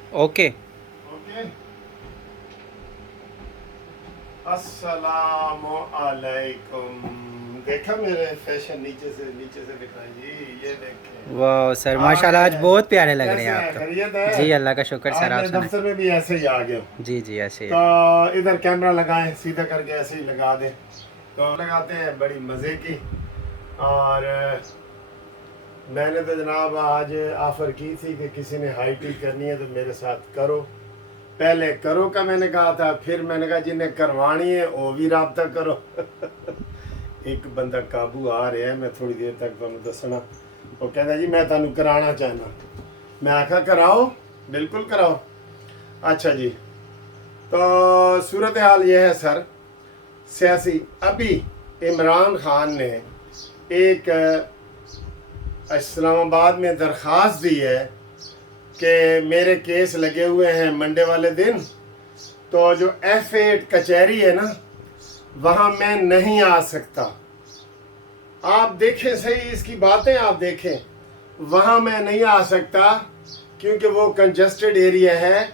Okay. Okay. अस्सलामु अलैकुम। देखा मेरे फैशन नीचे से दिखाई जी, ये देखें। वाह सर, आ माशाल्लाह आज गए। बहुत प्यारे लग रहे हैं कैसे आप है, तो। खैरियत जी है? अल्लाह का शुक्र सर, आज आप मैं सुनाएं। दफ्तर में भी ऐसे ही आ गया हूँ। जी जी ऐसे ही है। तो इधर कैमरा लगाएं, सीधा करके ऐसे ही लगा दें। तो लगाते हैं, बड़ी मज़े की। और मैंने तो जनाब आज ऑफ़र की थी कि किसी ने हाई टी करनी है तो मेरे साथ करो। पहले करो का मैंने कहा था, फिर मैंने कहा जिन्हें करवानी है वो भी राब्ता करो। एक बंदा काबू आ रहा है, मैं थोड़ी देर तक तुहानू दसना। वो कहता जी मैं तुहानू कराना चाहना। मैं आखा कराओ, बिल्कुल कराओ। अच्छा जी, तो सूरत हाल ये है सर, सियासी अभी इमरान खान ने एक इस्लामाबाद में दरख्वास्त दी है कि मेरे केस लगे हुए हैं मंडे वाले दिन, तो जो F8 कचहरी है ना, वहाँ मैं नहीं आ सकता। आप देखें सही इसकी बातें, आप देखें, वहाँ मैं नहीं आ सकता क्योंकि वो कंजस्टेड एरिया है।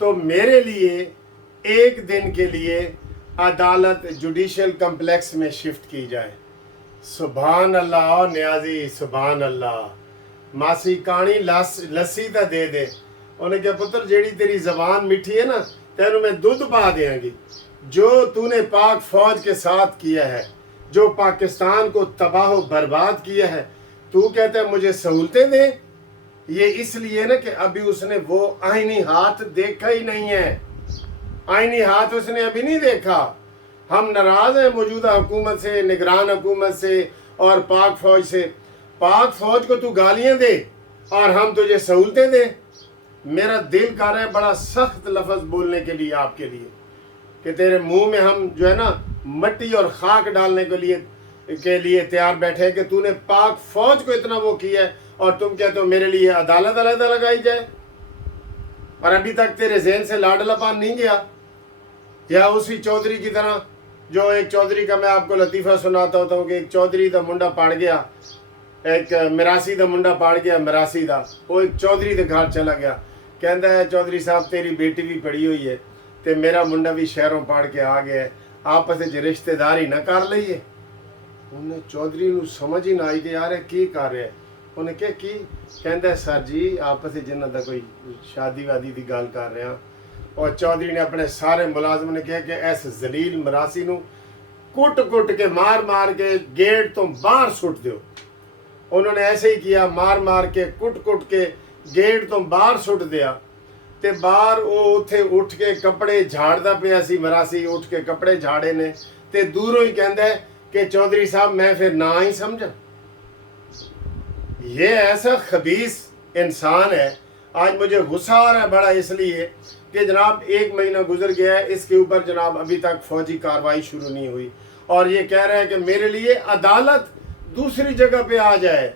तो मेरे लिए एक दिन के लिए अदालत जुडिशल कम्प्लेक्स में शिफ्ट की जाए। सुभान अल्लाह न्याजी, सुभान अल्लाह। मासी कानी लस्सी तो दे दे। उन्हें क्या पुत्र, जेड़ी तेरी जबान मीठी है ना, तेनू मैं दूध पा देंगी। जो तूने पाक फौज के साथ किया है, जो पाकिस्तान को तबाह बर्बाद किया है, तू कहता है मुझे सहूलतें दे। ये इसलिए ना कि अभी उसने वो आईनी हाथ देखा ही नहीं है। आईनी हाथ उसने अभी नहीं देखा। हम नाराज हैं मौजूदा हुकूमत से, निगरान हुकूमत से और पाक फौज से। पाक फौज को तू गालियां दे और हम तुझे सहूलतें दे। मेरा दिल कर रहा है बड़ा सख्त लफ्ज बोलने के लिए आपके लिए, कि तेरे मुंह में हम जो है ना मट्टी और खाक डालने के लिए तैयार बैठे हैं कि तूने पाक फौज को इतना वो किया है और तुम कहते हो मेरे लिए अदालत अलग लगाई जाए। और अभी तक तेरे जहन से लाडलापान नहीं गया, या उसी चौधरी की तरह, जो एक चौधरी का मैं आपको लतीफ़ा सुनाता होता हूँ कि एक चौधरी का मुंडा पाड़ गया, एक मिरासी का मुंडा पाड़ गया, मिरासी का वो एक चौधरी के घर चला गया। कहता है चौधरी साहब तेरी बेटी भी पड़ी हुई है तो मेरा मुंडा भी शहरों पाड़ के आ गया है, आपस में रिश्तेदारी न कर लीए। उन्हें चौधरी को समझ ही ना आई कि यार की कर रहा है। उन्हें क्या की, कहता है सर जी आपस में जिन्हों का कोई शादी वादी की गल कर रहे हैं। और चौधरी ने अपने सारे मुलाजम ने कहा कि इस जलील मरासी को कुट कुट के मार मार के गेट तो बाहर सुट दो। उन्होंने ऐसे ही किया, मार मार के कुट कुट के गेट तो बाहर सुट दिया। ते बाहर वो उठे उठ के कपड़े झाड़दा पिया सी, मरासी उठ के कपड़े झाड़े ने। ते दूरों ही कहता है कि चौधरी साहब मैं फिर ना ही समझा। ये ऐसा खबीस इंसान है। आज मुझे गुस्सा आ रहा है बड़ा, इसलिए कि जनाब 1 महीना गुजर गया है, इसके ऊपर जनाब अभी तक फौजी कार्रवाई शुरू नहीं हुई। और ये कह रहा है कि मेरे लिए अदालत दूसरी जगह पे आ जाए।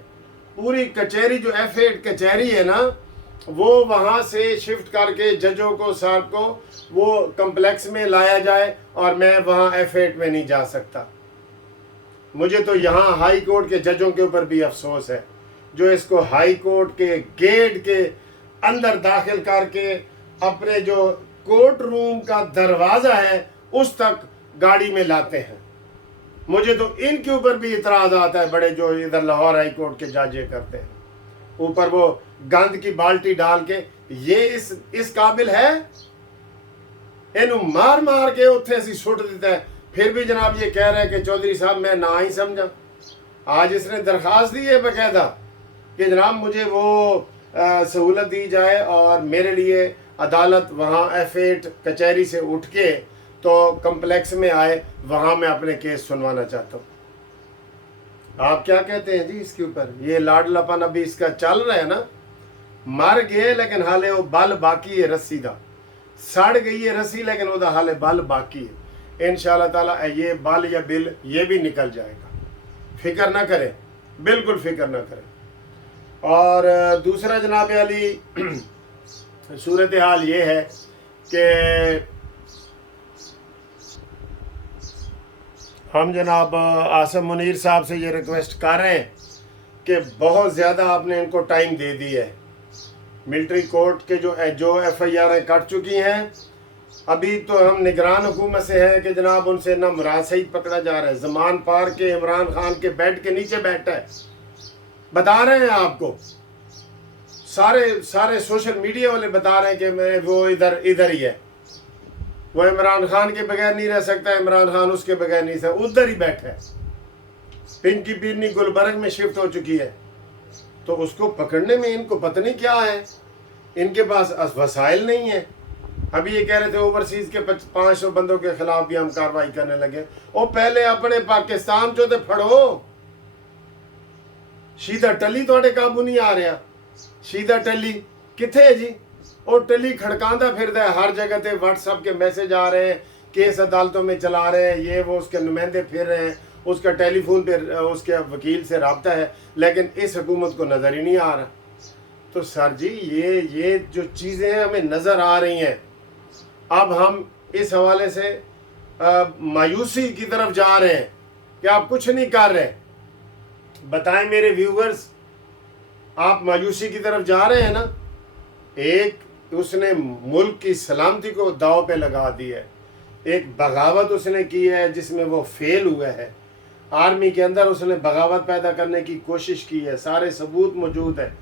पूरी कचहरी जो F8 कचहरी है ना, वो वहाँ से शिफ्ट करके जजों को, साहब को वो कम्प्लेक्स में लाया जाए और मैं वहाँ F8 में नहीं जा सकता। मुझे तो यहाँ हाई कोर्ट के जजों के ऊपर भी अफसोस है, जो इसको हाई कोर्ट के गेट के अंदर दाखिल करके अपने जो कोर्ट रूम का दरवाज़ा है उस तक गाड़ी में लाते हैं। मुझे तो इनके ऊपर भी इतराज़ आता है बड़े, जो इधर लाहौर हाई कोर्ट के जज ये करते हैं। ऊपर वो गंद की बाल्टी डाल के, ये इस काबिल है? इन्हू मार मार के उत्थे असी सुट देता है, फिर भी जनाब ये कह रहा है कि चौधरी साहब मैं ना ही समझा। आज इसने दरख्वास्त दी है बकायदा कि जनाब मुझे वो सहूलत दी जाए और मेरे लिए अदालत वहाँ F8 कचहरी से उठ के तो कम्प्लेक्स में आए, वहाँ मैं अपने केस सुनवाना चाहता हूँ। आप क्या कहते हैं जी इसके ऊपर? ये लाडलापन अभी इसका चल रहा है ना, मर गए लेकिन हाले वो बल बाकी है रस्सी का। सड़ गई है रस्सी लेकिन वो हाले बल बाकी है। इंशाअल्लाह ताला ये बल या बिल ये भी निकल जाएगा, फिक्र ना करें, बिल्कुल फिक्र ना करें। और दूसरा जनाब अली सूरत हाल ये है कि हम जनाब आसम मुनीर साहब से ये रिक्वेस्ट कर रहे हैं कि बहुत ज़्यादा आपने इनको टाइम दे दी है। मिलिट्री कोर्ट के जो FIR कट चुकी हैं। अभी तो हम निगरान हुकूमत से हैं कि जनाब उनसे ना मुराद सईद पकड़ा जा रहा है, ज़मान पार्क के इमरान खान के बेड के नीचे बैठा है। बता रहे हैं आपको, सारे सोशल मीडिया वाले बता रहे हैं कि वो इधर ही है, वो इमरान खान के बगैर नहीं रह सकता, इमरान खान उसके बगैर नहीं सकता, उधर ही बैठा है। पिंकी पीरनी गुलबर्ग में शिफ्ट हो चुकी है, तो उसको पकड़ने में इनको पता नहीं क्या है, इनके पास वसाइल नहीं है। अभी ये कह रहे थे ओवरसीज के 500 बंदों के खिलाफ भी हम कार्रवाई करने लगे। और पहले अपने पाकिस्तान चो ते फड़ो। शीदा टली थोड़े काबू नहीं आ रहा। शीदा टली किथे है जी? और टली खड़कांदा फिरदा है हर जगह ते, व्हाट्सएप के मैसेज आ रहे हैं, केस अदालतों में चला रहे हैं, ये वो उसके नुमाइंदे फिर रहे हैं, उसका टेलीफोन पे उसके वकील से रब्ता है, लेकिन इस हुकूमत को नज़र ही नहीं आ रहा। तो सर जी ये जो चीज़ें हैं हमें नज़र आ रही हैं। अब हम इस हवाले से मायूसी की तरफ जा रहे हैं कि आप कुछ नहीं कर रहे। बताएं मेरे व्यूवर्स, आप मायूसी की तरफ जा रहे हैं ना? एक उसने मुल्क की सलामती को दाव पे लगा दी है, एक बगावत उसने की है जिसमें वो फेल हुआ है। आर्मी के अंदर उसने बगावत पैदा करने की कोशिश की है, सारे सबूत मौजूद है।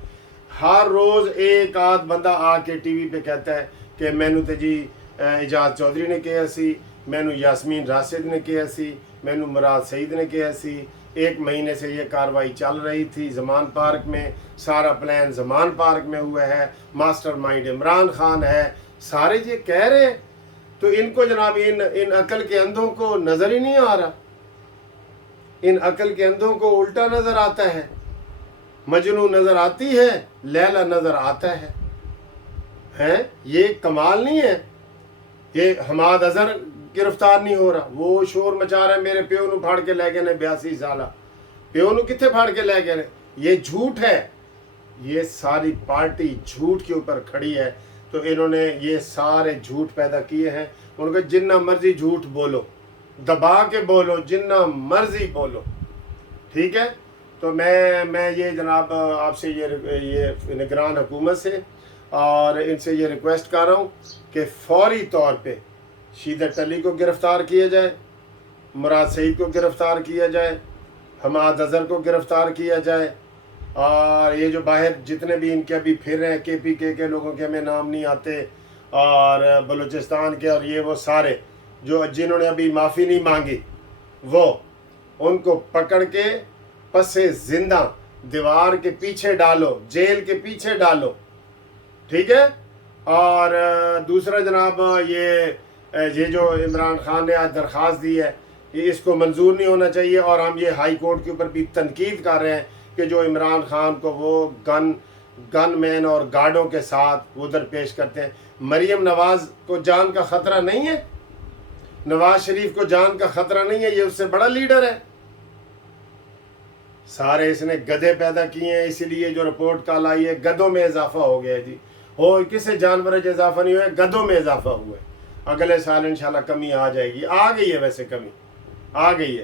हर रोज़ एक आध बंदा आके टीवी पे कहता है कि मैनू तो जी इजाज चौधरी ने कहा सी, मैनू यास्मीन राशिद ने कहा सी, मैनू मुराद सईद ने कहा सी। 1 महीने से ये कार्रवाई चल रही थी ज़मान पार्क में, सारा प्लान ज़मान पार्क में हुआ है, मास्टरमाइंड इमरान खान है, सारे ये कह रहे हैं। तो इनको जनाब इन अकल के अंधों को नज़र ही नहीं आ रहा। इन अकल के अंधों को उल्टा नज़र आता है। मजनू नज़र आती है, लैला नज़र आता है। हैं? ये कमाल नहीं है? ये हमाद अजहर गिरफ्तार नहीं हो रहा, वो शोर मचा रहा है मेरे प्यो नू फाड़ के लै गए ने 82 साल। प्यो नू कित्थे फाड़ के लै गए ने? ये झूठ है। ये सारी पार्टी झूठ के ऊपर खड़ी है। तो इन्होंने ये सारे झूठ पैदा किए हैं। उनको जितना मर्जी झूठ बोलो, दबा के बोलो, जितना मर्जी बोलो, ठीक है। तो मैं ये जनाब आपसे ये निगरान हुकूमत से और इनसे ये रिक्वेस्ट कर रहा हूँ कि फौरी तौर पे शीदा टली को गिरफ़्तार किया जाए, मुराद सईद को गिरफ़्तार किया जाए, हमाद अजहर को गिरफ़्तार किया जाए, और ये जो बाहर जितने भी इनके अभी फिर रहे हैं KPK के लोगों के हमें नाम नहीं आते, और बलूचिस्तान के और ये वो सारे जो जिन्होंने अभी माफ़ी नहीं मांगी, वो उनको पकड़ के पसे ज़िंदा दीवार के पीछे डालो, जेल के पीछे डालो, ठीक है। और दूसरा जनाब ये जो इमरान खान ने आज दरख्वास्त दी है, ये इसको मंजूर नहीं होना चाहिए। और हम ये हाई कोर्ट के ऊपर भी तनकीद कर रहे हैं कि जो इमरान खान को वो गन मैन और गार्डों के साथ उधर पेश करते हैं। मरीम नवाज़ को जान का ख़तरा नहीं है? नवाज शरीफ को जान का ख़तरा नहीं है? ये उससे बड़ा लीडर है। सारे इसने गधे पैदा किए हैं, इसीलिए जो रिपोर्ट कल आई है गधों में इजाफा हो गया है जी। हो किसी जानवर में इजाफा नहीं हुआ है, गधों में इजाफा हुआ है। अगले साल इंशाल्लाह कमी आ जाएगी, आ गई है, वैसे कमी आ गई है।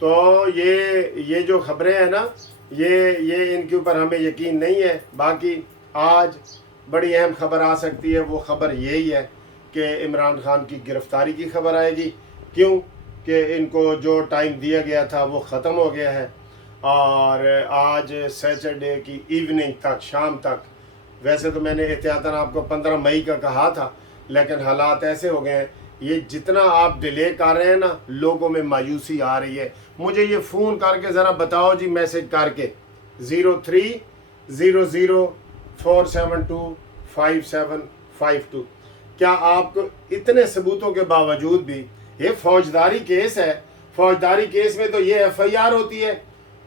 तो ये जो खबरें हैं ना, ये इनके ऊपर हमें यकीन नहीं है। बाकी आज बड़ी अहम खबर आ सकती है, वो खबर यही है कि इमरान खान की गिरफ़्तारी की खबर आएगी। क्यों कि इनको जो टाइम दिया गया था वो ख़त्म हो गया है, और आज सैटरडे की इवनिंग तक, शाम तक, वैसे तो मैंने एहतियातन आपको 15 मई का कहा था, लेकिन हालात ऐसे हो गए हैं, ये जितना आप डिले कर रहे हैं ना, लोगों में मायूसी आ रही है। मुझे ये फ़ोन करके ज़रा बताओ जी, मैसेज करके 0300472572, क्या आपको इतने सबूतों के बावजूद भी, ये फौजदारी केस है, फौजदारी केस में तो ये FIR होती है,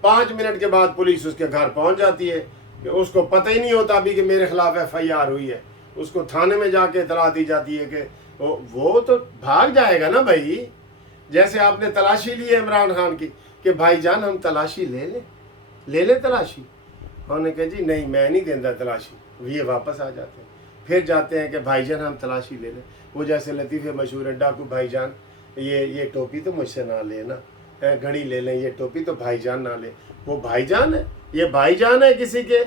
5 मिनट के बाद पुलिस उसके घर पहुंच जाती है, कि उसको पता ही नहीं होता अभी कि मेरे खिलाफ FIR हुई है। उसको थाने में जाके इतला दी जाती है कि वो तो भाग जाएगा ना भाई। जैसे आपने तलाशी ली है इमरान खान की कि भाईजान हम तलाशी ले ले तलाशी, उन्होंने कहा जी नहीं मैं नहीं देता तलाशी, ये वापस आ जाते हैं। फिर जाते हैं कि भाईजान हम तलाशी ले लें। वो जैसे लतीफ़े मशहूर है, डाकू भाईजान ये टोपी तो मुझसे ना लेना, घड़ी ले लें, ये टोपी तो भाईजान ना ले। वो भाईजान है, ये भाईजान है किसी के?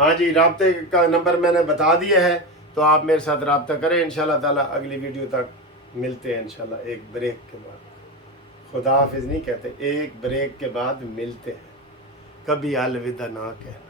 ہاں جی، رابطے کا نمبر میں نے بتا دیا ہے، تو آپ میرے ساتھ رابطہ کریں انشاءاللہ تعالیٰ۔ اگلی ویڈیو تک ملتے ہیں انشاءاللہ ایک بریک کے بعد۔ خدا حافظ نہیں کہتے، ایک بریک کے بعد ملتے ہیں، کبھی الوداع نہ کہنا۔